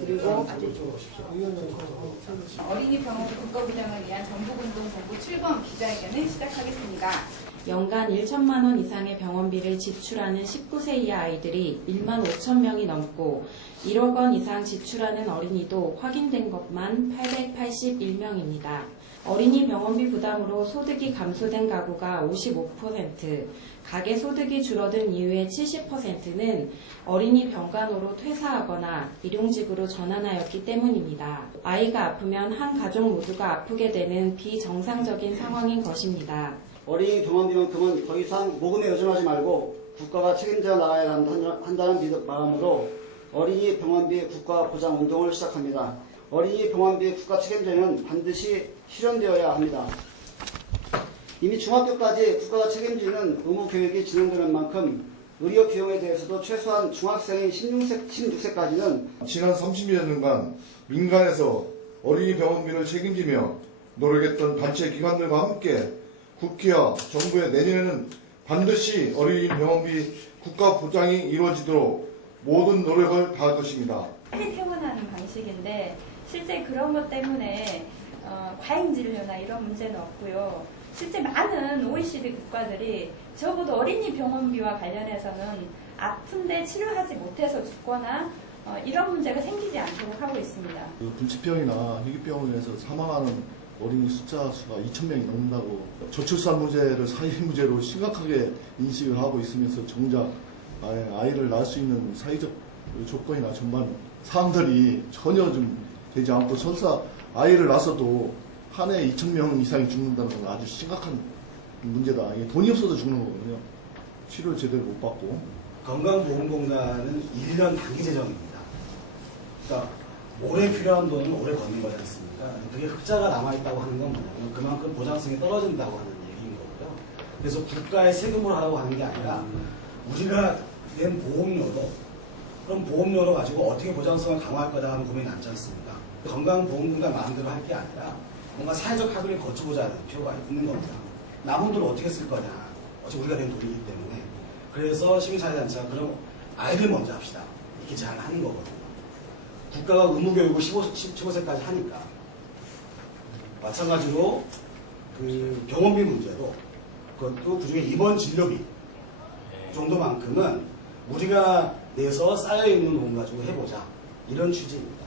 그리고 어린이 병원비 국가부장을 위한 전국운동 본부 7번 기자회견을 시작하겠습니다. 연간 1천만 원 이상의 병원비를 지출하는 19세 이하 아이들이 1만 5천 명이 넘고 1억 원 이상 지출하는 어린이도 확인된 것만 881명입니다. 어린이 병원비 부담으로 소득이 감소된 가구가 55%, 가계 소득이 줄어든 이후의 70%는 어린이 병간호로 퇴사하거나 일용직으로 전환하였기 때문입니다. 아이가 아프면 한 가족 모두가 아프게 되는 비정상적인 상황인 것입니다. 어린이 병원비만큼은 더 이상 모금에 의존하지 말고 국가가 책임져 나가야 한다- 한다는 마음으로 어린이 병원비 국가 보장 운동을 시작합니다. 어린이 병원비 국가 책임제는 반드시 실현되어야 합니다. 이미 중학교까지 국가가 책임지는 의무 교육이 진행되는 만큼 의료 비용에 대해서도 최소한 중학생인 16세, 16세까지는 지난 30여 년간 민간에서 어린이 병원비를 책임지며 노력했던 단체 기관들과 함께 국회와 정부의 내년에는 반드시 어린이 병원비 국가 보장이 이루어지도록 모든 노력을 다할 것입니다. 빨리 퇴원하는 방식인데 실제 그런 것 때문에 어, 과잉 진료나 이런 문제는 없고요. 실제 많은 OECD 국가들이 적어도 어린이 병원비와 관련해서는 아픈데 치료하지 못해서 죽거나 어, 이런 문제가 생기지 않도록 하고 있습니다. 그 분치병이나 희귀병으로 인해서 사망하는 어린이 숫자 수가 2,000명이 넘는다고 저출산 문제를 사회 문제로 심각하게 인식을 하고 있으면서 정작 아이를 낳을 수 있는 사회적 조건이나 전반 사항들이 전혀 좀 되지 않고 설사 아이를 낳아서도 한 해에 2,000명 이상이 죽는다는 건 아주 심각한 문제다. 이게 돈이 없어서 죽는 거거든요. 치료를 제대로 못 받고. 건강보험공단은 1년 단기 재정입니다. 그러니까 올해 필요한 돈은 올해 걷는 거지 않습니까? 그게 흑자가 남아있다고 하는 건 뭐냐면 그만큼 보장성이 떨어진다고 하는 얘기인 거고요. 그래서 국가의 세금으로 하라고 하는 게 아니라 우리가 낸 보험료로 그럼 보험료로 가지고 어떻게 보장성을 강화할 거다 하는 고민이 남지 않습니까? 건강보험공단 마음대로 할 게 아니라 뭔가 사회적 합의를 거쳐보자는 필요가 있는 겁니다. 남은 돈을 어떻게 쓸 거냐. 어차피 우리가 낸 돈이기 때문에. 그래서 시민사회단체가 그럼 아이들 먼저 합시다. 이렇게 제안하는 거거든요. 국가가 의무교육을 15, 15세까지 하니까. 마찬가지로 그 병원비 문제도 그것도 그중에 입원 진료비 정도만큼은 우리가 내서 쌓여있는 돈 가지고 해보자. 이런 취지입니다.